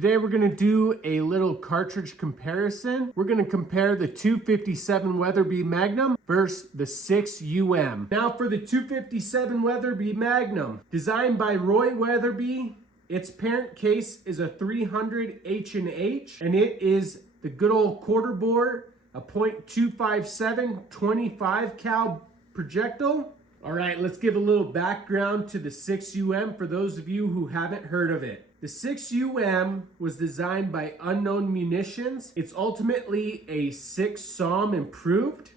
Today we're going to do a little cartridge comparison. We're going to compare the 257 Weatherby Magnum versus the 6UM. Now for the 257 Weatherby Magnum, designed by Roy Weatherby, its parent case is a 300 H&H, and it is the good old quarter bore, a .257 25 cal projectile. All right, let's give a little background to the 6UM for those of you who haven't heard of it. The 6UM was designed by Unknown Munitions. It's ultimately a 6 SAUM improved.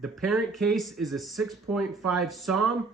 The parent case is a 6.5 SAUM,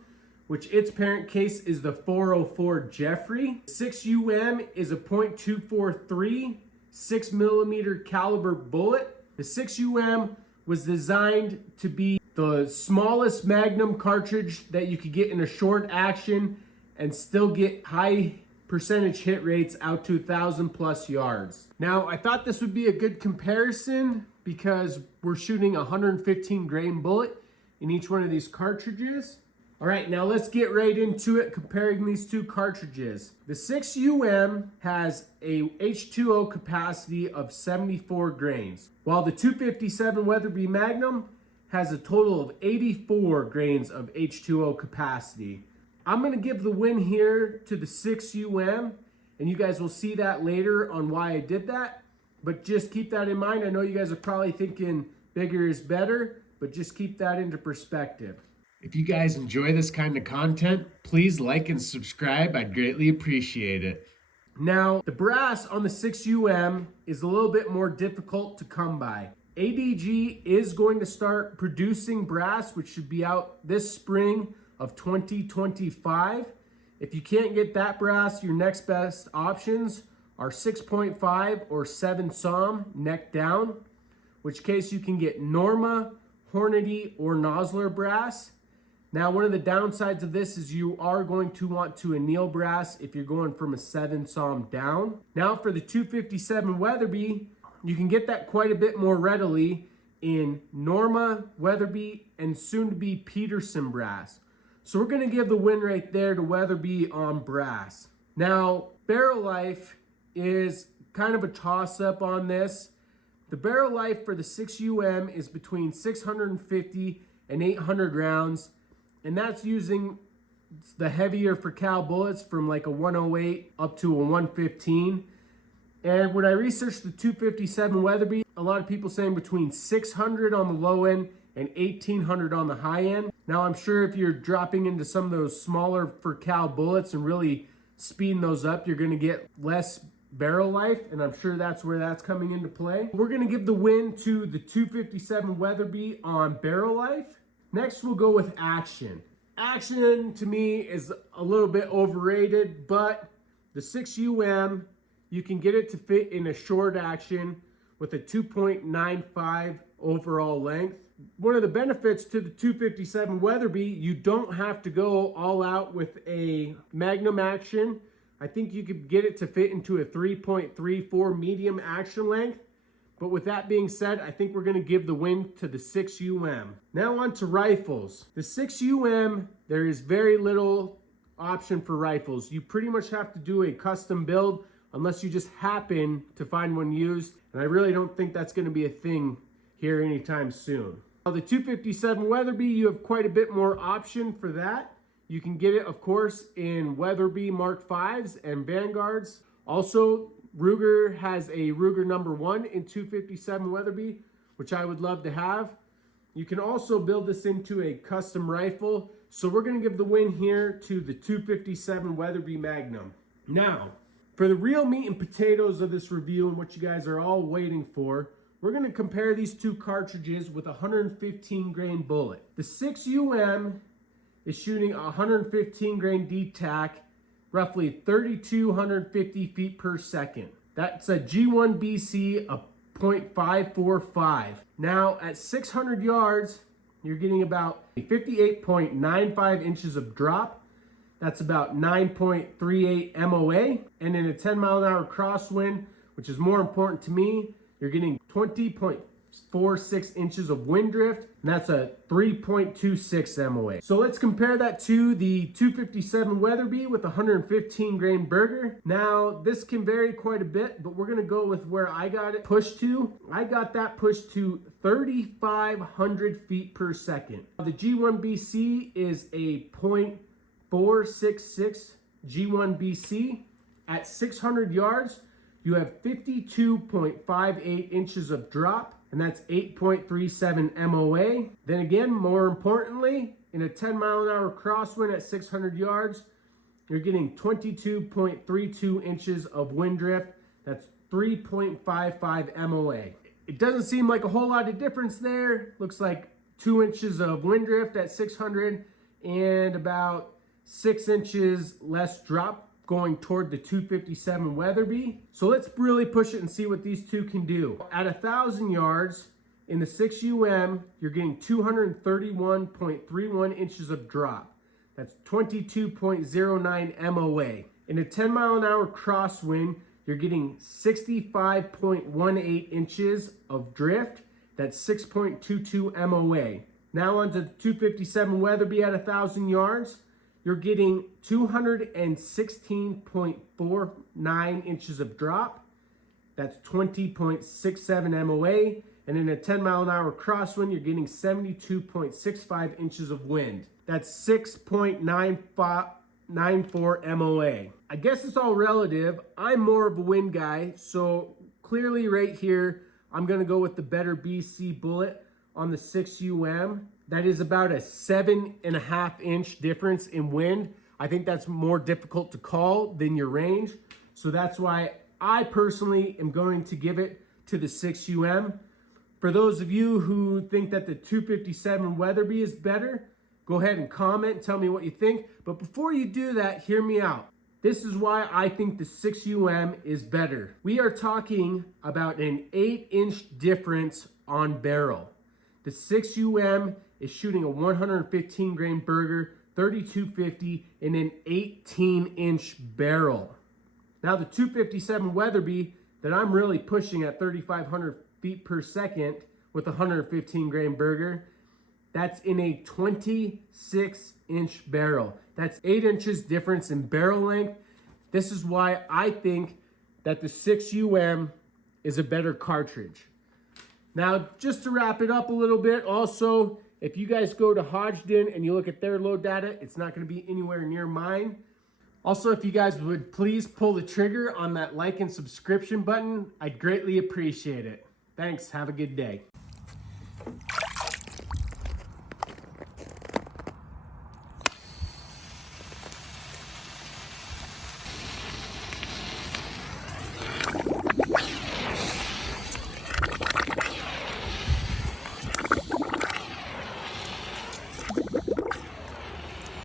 which its parent case is the 404 Jeffrey. 6UM is a .243 6mm caliber bullet. The 6UM was designed to be the smallest Magnum cartridge that you could get in a short action and still get high percentage hit rates out to 1,000+ yards. Now, I thought this would be a good comparison because we're shooting a 115 grain bullet in each one of these cartridges. All right, now let's get right into it, comparing these two cartridges. The 6UM has a H2O capacity of 74 grains, while the 257 Weatherby Magnum has a total of 84 grains of H2O capacity. I'm going to give the win here to the 6UM, and you guys will see that later on why I did that. But just keep that in mind. I know you guys are probably thinking bigger is better, but just keep that into perspective. If you guys enjoy this kind of content, please like and subscribe. I'd greatly appreciate it. Now, the brass on the 6UM is a little bit more difficult to come by. ADG is going to start producing brass, which should be out this spring of 2025. If you can't get that brass, your next best options are 6.5 or 7 SAUM neck down, which case you can get Norma, Hornady, or Nosler brass. Now, one of the downsides of this is you are going to want to anneal brass if you're going from a 7 SAUM down. Now for the 257 Weatherby, you can get that quite a bit more readily in Norma, Weatherby, and soon to be Peterson brass. So we're going to give the win right there to Weatherby on brass. Now, barrel life is kind of a toss-up on this. The barrel life for the 6UM is between 650 and 800 rounds, and that's using the heavier for cal bullets from like a 108 up to a 115. And when I researched the 257 Weatherby, a lot of people saying between 600 on the low end and 1,800 on the high end. Now, I'm sure if you're dropping into some of those smaller for cal bullets and really speeding those up, you're gonna get less barrel life, and I'm sure that's where that's coming into play. We're gonna give the win to the 257 Weatherby on barrel life. Next, we'll go with action. Action, to me, is a little bit overrated, but the 6UM, you can get it to fit in a short action with a 2.95 overall length. One of the benefits to the 257 Weatherby, you don't have to go all out with a Magnum action. I think you could get it to fit into a 3.34 medium action length. But with that being said, I think we're going to give the win to the 6UM. Now on to rifles. The 6UM, there is very little option for rifles. You pretty much have to do a custom build unless you just happen to find one used. And I really don't think that's going to be a thing here anytime soon. Now, the 257 Weatherby, you have quite a bit more option for that. You can get it, of course, in Weatherby Mark 5s and Vanguards. Also, Ruger has a Ruger #1 in 257 Weatherby, which I would love to have. You can also build this into a custom rifle. So we're going to give the win here to the 257 Weatherby Magnum. Now, for the real meat and potatoes of this review and what you guys are all waiting for, we're going to compare these two cartridges with a 115 grain bullet. The 6UM is shooting a 115 grain DTAC, roughly 3,250 feet per second. That's a G1BC of .545. Now at 600 yards, you're getting about 58.95 inches of drop. That's about 9.38 MOA. And in a 10 mile an hour crosswind, which is more important to me, you're getting 20.56 6 inches of wind drift, and that's a 3.26 MOA. So let's compare that to the 257 Weatherby with 115 grain burger. Now this can vary quite a bit, but we're gonna go with where I got it pushed to. I got that pushed to 3,500 feet per second. The G1BC is a 0.466 G1BC. At 600 yards, you have 52.58 inches of drop, and that's 8.37 MOA. Then again, more importantly, in a 10-mile-an-hour crosswind at 600 yards, you're getting 22.32 inches of wind drift. That's 3.55 MOA. It doesn't seem like a whole lot of difference there. Looks like 2 inches of wind drift at 600 and about 6 inches less drop going toward the 257 Weatherby. So let's really push it and see what these two can do. At 1,000 yards in the 6UM, you're getting 231.31 inches of drop. That's 22.09 MOA. In a 10-mile-an-hour crosswind, you're getting 65.18 inches of drift. That's 6.22 MOA. Now onto the 257 Weatherby at 1,000 yards. You're getting 216.49 inches of drop. That's 20.67 MOA. And in a 10-mile-an-hour crosswind, you're getting 72.65 inches of wind. That's 6.94 MOA. I guess it's all relative. I'm more of a wind guy, so clearly right here, I'm gonna go with the better BC bullet on the 6UM. That is about a 7.5 inch difference in wind. I think that's more difficult to call than your range. So that's why I personally am going to give it to the 6UM. For those of you who think that the 257 Weatherby is better, go ahead and comment, tell me what you think. But before you do that, hear me out. This is why I think the 6UM is better. We are talking about an 8-inch difference on barrel. The 6UM is shooting a 115 grain burger, 3250 in an 18-inch barrel. Now the 257 Weatherby that I'm really pushing at 3,500 feet per second with a 115 grain burger, that's in a 26-inch barrel. That's 8 inches difference in barrel length. This is why I think that the 6UM is a better cartridge. Now, just to wrap it up a little bit, also, if you guys go to Hodgdon and you look at their load data, it's not going to be anywhere near mine. Also, if you guys would please pull the trigger on that like and subscription button, I'd greatly appreciate it. Thanks. Have a good day.